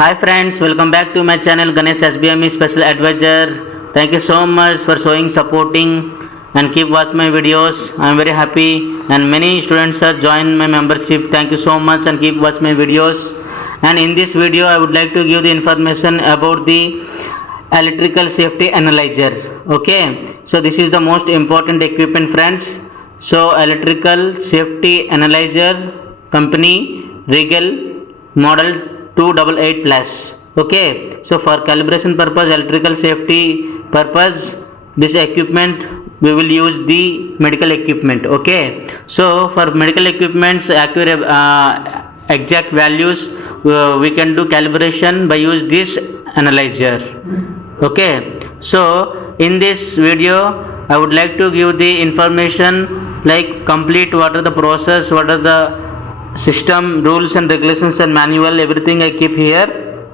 Hi friends, welcome back to my channel Ganesh SBME Special Advisor. Thank you so much for supporting and keep watch my videos. I am very happy and many students have joined my membership. Thank you so much and keep watch my videos. And in this video I would like to give the information about the electrical safety analyzer. Okay, so this is the most important equipment friends. So electrical safety analyzer company Regal model 288 plus. Okay, so for calibration purpose, electrical safety purpose, this equipment we will use the medical equipment. Okay, so for medical equipments accurate exact values, we can do calibration by use this analyzer. Okay, so in this video I would like to give the information like complete what are the process, what are the system rules and regulations and manual, everything I keep here,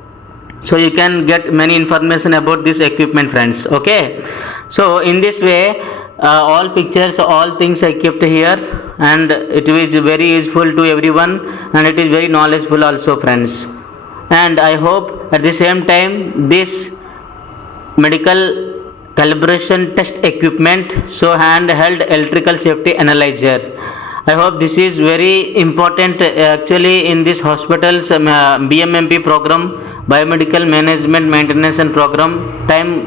so you can get many information about this equipment friends. Okay, so in this way all pictures, all things I kept here, and it is very useful to everyone and it is very knowledgeable also friends. And I hope at the same time this medical calibration test equipment, so handheld electrical safety analyzer, I hope this is very important actually in this hospitals BMMP program, biomedical management maintenance and program time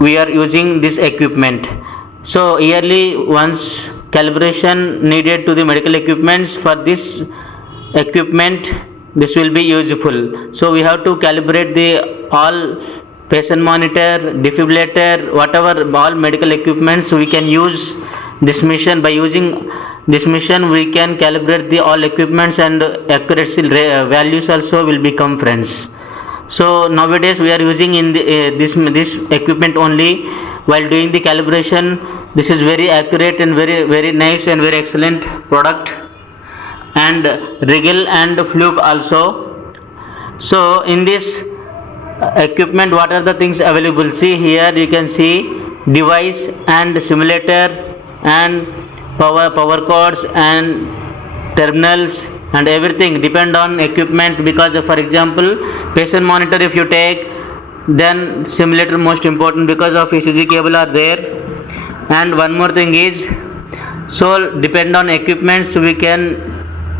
we are using this equipment. So yearly once calibration needed to the medical equipments. For this equipment this will be useful, so we have to calibrate the all patient monitor, defibrillator, whatever all medical equipments we can use this mission. By using this mission we can calibrate the all equipments and accuracy values also will become friends. So nowadays we are using in the, this equipment only while doing the calibration. This is very accurate and very nice and very excellent product, and Regal and Fluke also. So in this equipment what are the things available? See here you can see device and simulator and power cords and terminals and everything depend on equipment, because for example patient monitor if you take, then simulator most important because of ECG cable are there. And one more thing is, so depend on equipment, so we can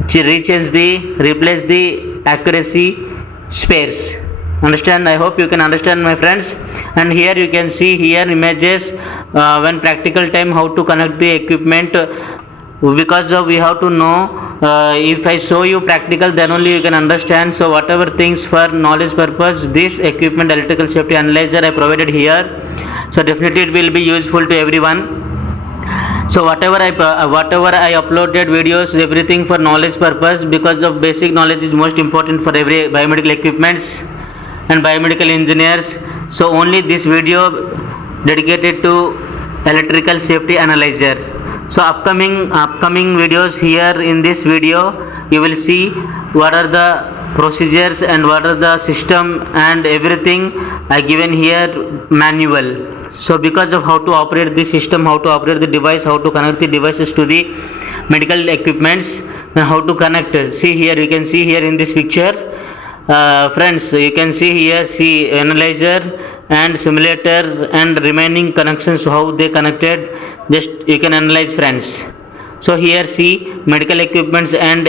replace the accuracy spares. Understand? I hope you can understand my friends. And here you can see here images when practical time how to connect the equipment, because of we have to know, if I show you practical then only you can understand. So whatever things for knowledge purpose, this equipment electrical safety analyzer I provided here, so definitely it will be useful to everyone. So whatever I uploaded videos, everything for knowledge purpose, because of basic knowledge is most important for every biomedical equipments and biomedical engineers. So only this video dedicated to electrical safety analyzer. So upcoming videos, here in this video you will see what are the procedures and what are the system and everything I given here manual. So because of how to operate the system, how to operate the device, how to connect the devices to the medical equipments, and how to connect. See here you can see here in this picture, friends, you can see here, see analyzer and simulator and remaining connections how they connected, just you can analyze friends. So here see medical equipments and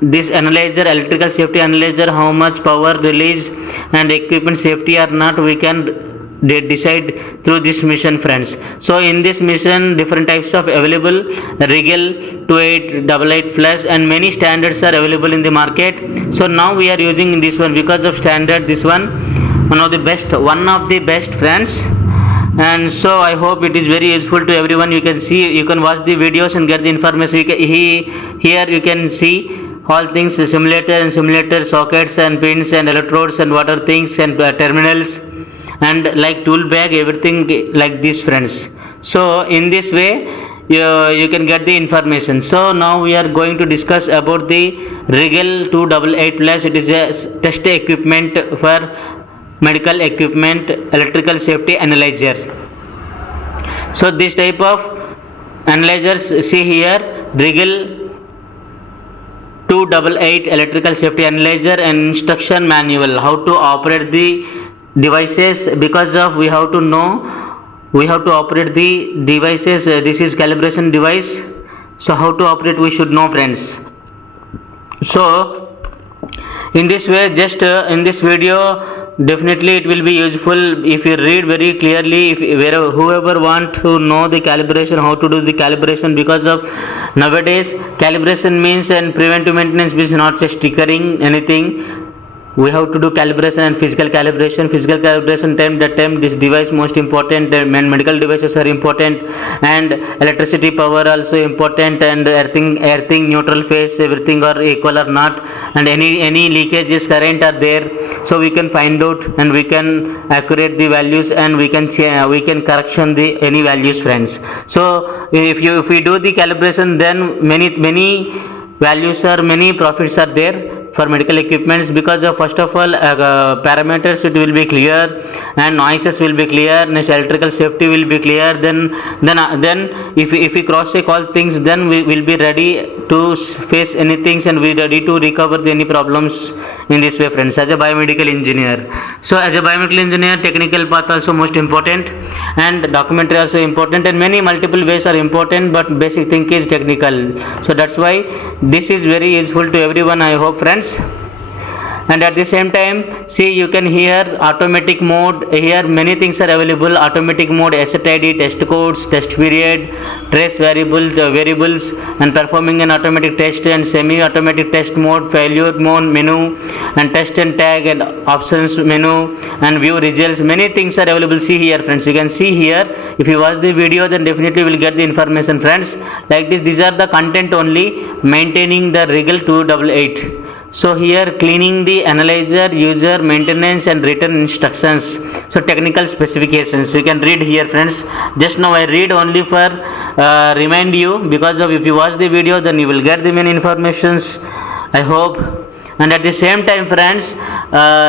this analyzer, electrical safety analyzer, how much power release and equipment safety or not, we can they decide through this mission friends. So in this mission different types of available, Regal 2888 plus and many standards are available in the market. So now we are using this one because of standard, this one of the best friends. And so I hope it is very useful to everyone. You can see, you can watch the videos and get the information. Here you can see all things, simulator sockets and pins and electrodes and what are things and terminals and like tool bag, everything like this friends. So in this way you can get the information. So now we are going to discuss about the Regal 288 plus. It is a test equipment for medical equipment electrical safety analyzer. So this type of analyzers, see here Regal 288 electrical safety analyzer and instruction manual, how to operate the devices. Because of we have to know, we have to operate the devices. This is calibration device, so how to operate we should know, friends. So in this way, just in this video, definitely it will be useful if you read very clearly. If whoever want to know the calibration, how to do the calibration, because of nowadays calibration means and preventive maintenance is not just triggering anything. We have to do calibration and physical calibration. Physical calibration time, that time this device most important, and medical devices are important, and electricity power also important, and earthing neutral phase everything are equal or not, and any leakages current are there, so we can find out and we can accurate the values, and we can correction the any values, friends. So if we do the calibration, then many values are, many profits are there for medical equipments, because of first of all parameters it will be clear, and noises will be clear, and electrical safety will be clear. Then if we cross check all things, then we will be ready to face anything, and we ready to recover any problems in this way, friends, as a biomedical engineer. So as a biomedical engineer, technical path also most important, and documentary also important, and many multiple ways are important, but basic thing is technical. So that's why this is very useful to everyone, I hope, friends. And at the same time, see, you can hear automatic mode. Here many things are available. Automatic mode, asset ID, test codes, test period, trace variables, and performing an automatic test, and semi-automatic test mode, failure mode menu, and test and tag and options menu, and view results. Many things are available. See here, friends, you can see here. If you watch the video, then definitely will get the information, friends. Like this, these are the content only. Maintaining the Regal 288. So here, cleaning the analyzer, user maintenance, and written instructions. So technical specifications you can read here, friends. Just now I read only for remind you, because of if you watch the video, then you will get the main informations, I hope. And at the same time, friends,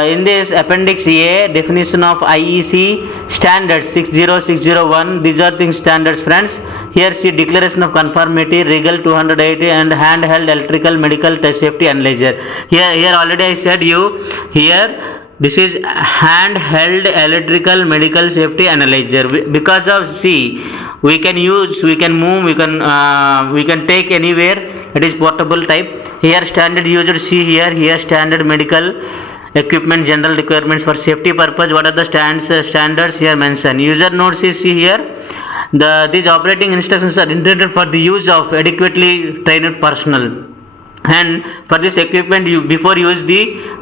in this appendix A, definition of IEC standards 60601, these are the standards, friends. Here see declaration of conformity, Regal 280, and handheld electrical medical safety analyzer. Here already I said you, here this is handheld electrical medical safety analyzer, because of, see, we can use, we can move, we can take anywhere. It is portable type. Here standard user, see here standard medical equipment general requirements for safety purpose. What are the standards here mentioned? User notes is, see here, these operating instructions are intended for the use of adequately trained personnel. And for this equipment, before use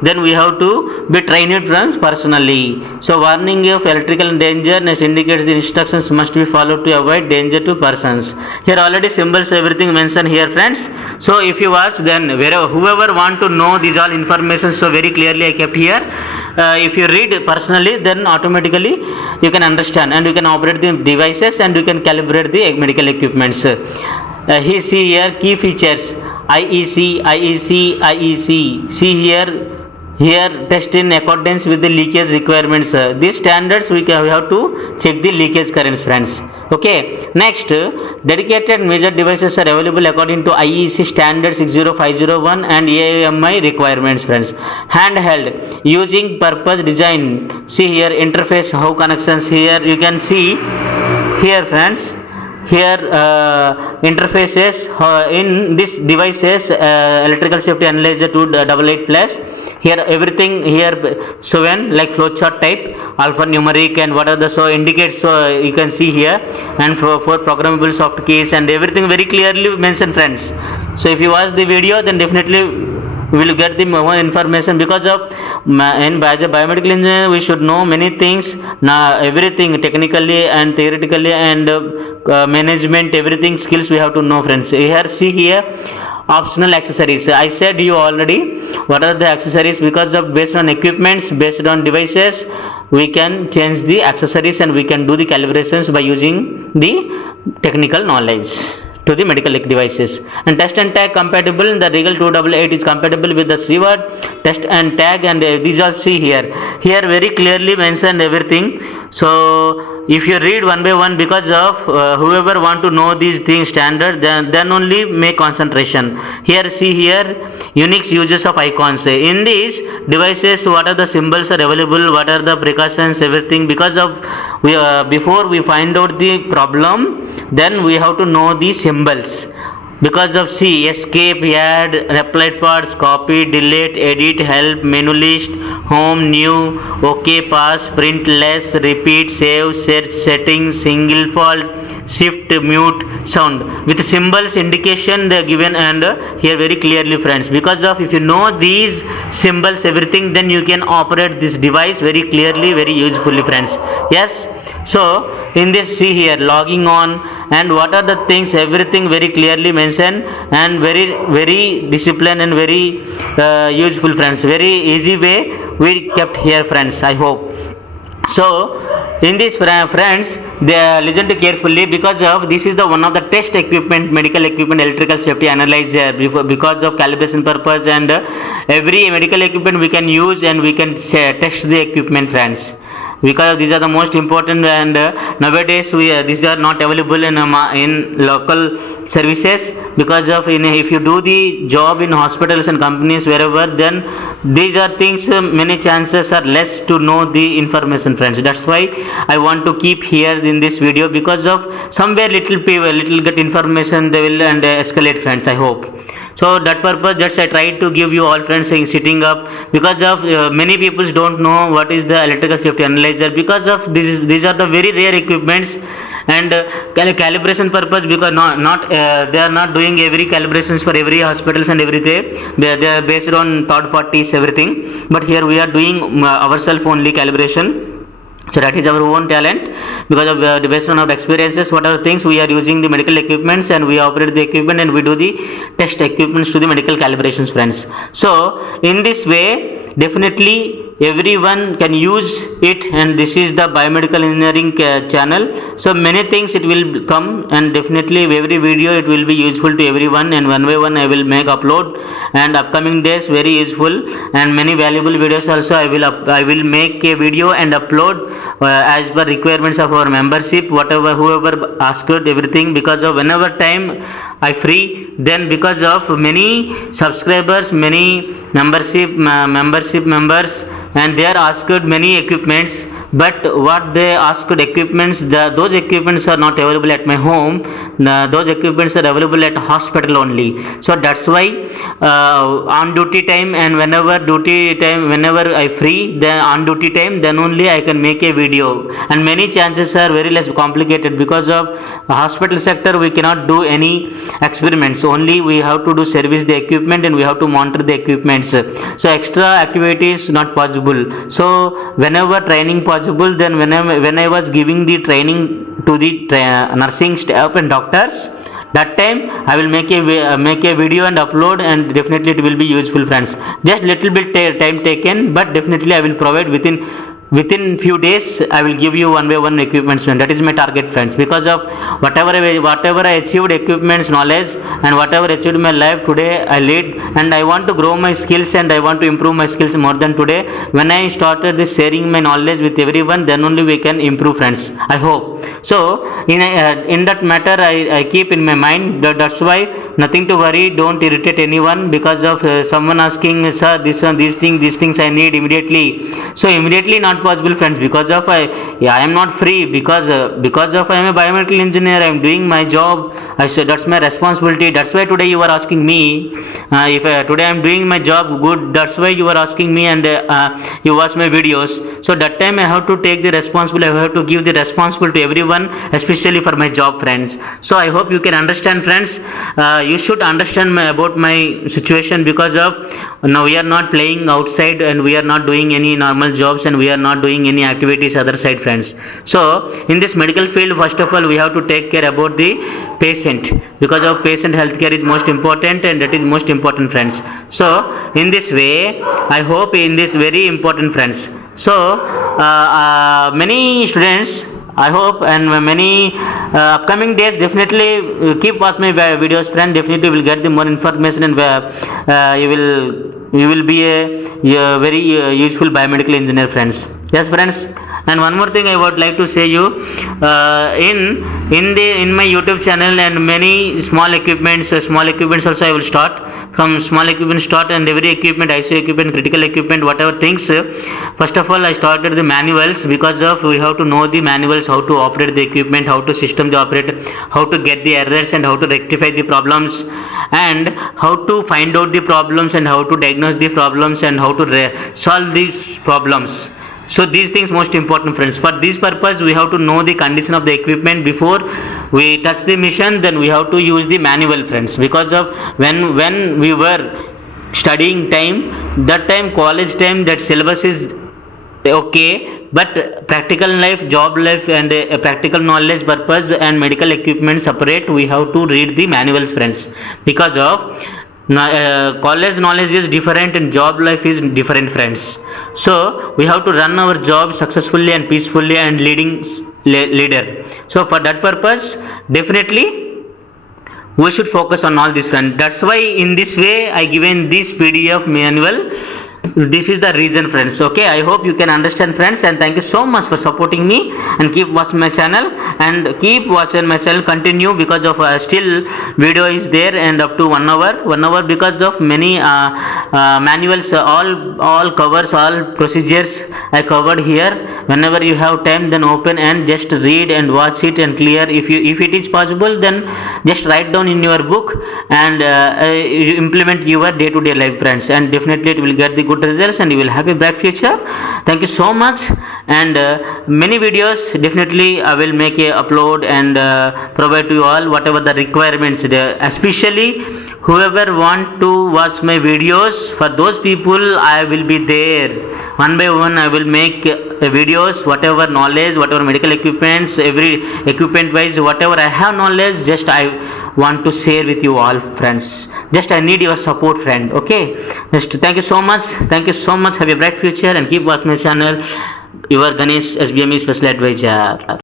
then we have to be trained from personally. So warning of electrical danger indicates the instructions must be followed to avoid danger to persons. Here already symbols everything mentioned here, friends. So if you watch, then whoever want to know these all information, so very clearly I kept here. If you read personally, then automatically you can understand, and you can operate the devices, and you can calibrate the medical equipments. He see here key features. IEC. See here test in accordance with the leakage requirements. These standards we have to check the leakage currents, friends. Okay. Next, dedicated measure devices are available according to IEC standard 60501 and AAMI requirements, friends. Handheld, using purpose design. See here interface, how connections. Here you can see here, friends. Here interfaces in this devices, electrical safety analyzer 288 plus. Here everything here shown like flowchart type, alphanumeric, and what are the so indicates, so you can see here, and for programmable soft keys, and everything very clearly mentioned, friends. So if you watch the video, then definitely we will get the more information, because of as a biomedical engineer we should know many things, everything technically and theoretically, and management, everything skills we have to know, friends. Here see here optional accessories. I said you already what are the accessories, because of based on equipments, based on devices, we can change the accessories, and we can do the calibrations by using the technical knowledge to the medical devices. And test and tag compatible. The Regal 288 is compatible with the Steward test and tag, and these are see here very clearly mentioned everything. So if you read one by one, because of whoever want to know these things standard, then only make concentration. Here, see here, unique uses of icons. In these devices, what are the symbols are available, what are the precautions, everything. Because of before we find out the problem, then we have to know the symbols. Because of see, escape, add, reply parts, copy, delete, edit, help, menu list, home, new, ok, pass, print, less, repeat, save, search, settings, single fault, shift, mute, sound. With symbols indication they are given, and here very clearly friends. Because of if you know these symbols everything, then you can operate this device very clearly, very usefully friends. Yes. So in this, see here, logging on and what are the things, everything very clearly mentioned, and very disciplined and very useful friends. Very easy way we kept here friends, I hope. So in this friends, they listen to carefully, because of this is the one of the test equipment, medical equipment, electrical safety analyzer, because of calibration purpose, and every medical equipment we can use and we can test the equipment friends, because these are the most important, and nowadays these are not available in local services. Because of if you do the job in hospitals and companies wherever, then these are things, many chances are less to know the information friends. That's why I want to keep here in this video, because of somewhere little get information they will and escalate friends, I hope. So that purpose, that's I tried to give you all friends saying sitting up, because of many people don't know what is the electrical safety analyzer. Because of these are the very rare equipments, and calibration purpose, because they are not doing every calibrations for every hospitals and everything. They are based on third parties everything, but here we are doing ourselves only calibration. So that is our own talent, because of based on our experiences, what are the things we are using the medical equipments, and we operate the equipment and we do the test equipments to the medical calibrations friends. So in this way definitely everyone can use it, and this is the biomedical engineering channel. So many things it will come, and definitely every video it will be useful to everyone, and one by one I will make upload, and upcoming days very useful and many valuable videos also I will make a video and upload as per requirements of our membership, whatever whoever asked everything. Because of whenever time I free, then because of many subscribers, many membership members, and they are asked many equipments, but what they asked equipments, those equipments are not available at my home. Those equipments are available at hospital only. So that's why on duty time, and whenever I free, then on duty time, then only I can make a video, and many chances are very less complicated. Because of hospital sector we cannot do any experiments, only we have to do service the equipment, and we have to monitor the equipments. So extra activities not possible. So whenever training possible, then when I was giving the training to the nursing staff and doctors, that time I will make a video and upload, and definitely it will be useful friends. Just little bit time taken, but definitely I will provide within few days. I will give you one by one equipments, and that is my target friends. Because of whatever I achieved equipments knowledge, and whatever I achieved in my life today, I lead, and I want to grow my skills, and I want to improve my skills more than today. When I started this sharing my knowledge with everyone, then only we can improve friends, I hope. So in that matter I keep in my mind, that's why nothing to worry, don't irritate anyone. Because of someone asking, sir, these things I need immediately. So immediately not possible friends, because of I am not free, because of I am a biomedical engineer, I am doing my job. I said that's my responsibility. That's why today you are asking me, if today I am doing my job good, that's why you are asking me, and you watch my videos. So that time I have to take the responsibility, I have to give the responsibility to everyone, especially for my job friends. So I hope you can understand friends. You should understand about my situation, because of now we are not playing outside, and we are not doing any normal jobs, and we are not doing any activities other side friends. So in this medical field, first of all we have to take care about the patient, because of patient healthcare is most important, and that is most important friends. So in this way I hope in this very important friends. So many students I hope, and many upcoming days definitely keep watch my videos friend. Definitely will get the more information, and you will be a very useful biomedical engineer friends. Yes friends, And one more thing I would like to say you, in my YouTube channel, and many small equipments also I will start. From small equipment start, and every equipment, ICU equipment, critical equipment, whatever things. First of all, I started the manuals, because of we have to know the manuals, how to operate the equipment, how to system the operate, how to get the errors and how to rectify the problems, and how to find out the problems and how to diagnose the problems and how to solve these problems. So these things most important, friends. For this purpose, we have to know the condition of the equipment before we touch the machine. Then we have to use the manual, friends, because of when we were studying time, that time, college time, that syllabus is okay, but practical life, job life, and practical knowledge purpose and medical equipment separate, we have to read the manuals, friends, because of college knowledge is different and job life is different, friends. So we have to run our job successfully and peacefully and leader. So for that purpose, definitely we should focus on all this, friend. That's why in this way I given this PDF manual. This is the reason, friends. Okay, I hope you can understand, friends, and thank you so much for supporting me, and keep watching my channel, and keep watching my channel continue, because of still video is there and up to 1 hour because of many manuals, all covers, all procedures I covered here. Whenever you have time, then open and just read and watch it and clear. If it is possible, then just write down in your book and implement your day-to-day life, friends, and definitely it will get the good results and you will have a bright future. Thank you so much, and many videos definitely I will make a upload and provide to you all whatever the requirements there. Especially whoever want to watch my videos, for those people I will be there one by one. I will make videos, whatever knowledge, whatever medical equipments, every equipment wise, whatever I have knowledge, just I want to share with you all, friends. Just I need your support, friend. Okay, just thank you so much. Have a bright future and keep watching my channel. Your Ganesh SBME Special Advisor.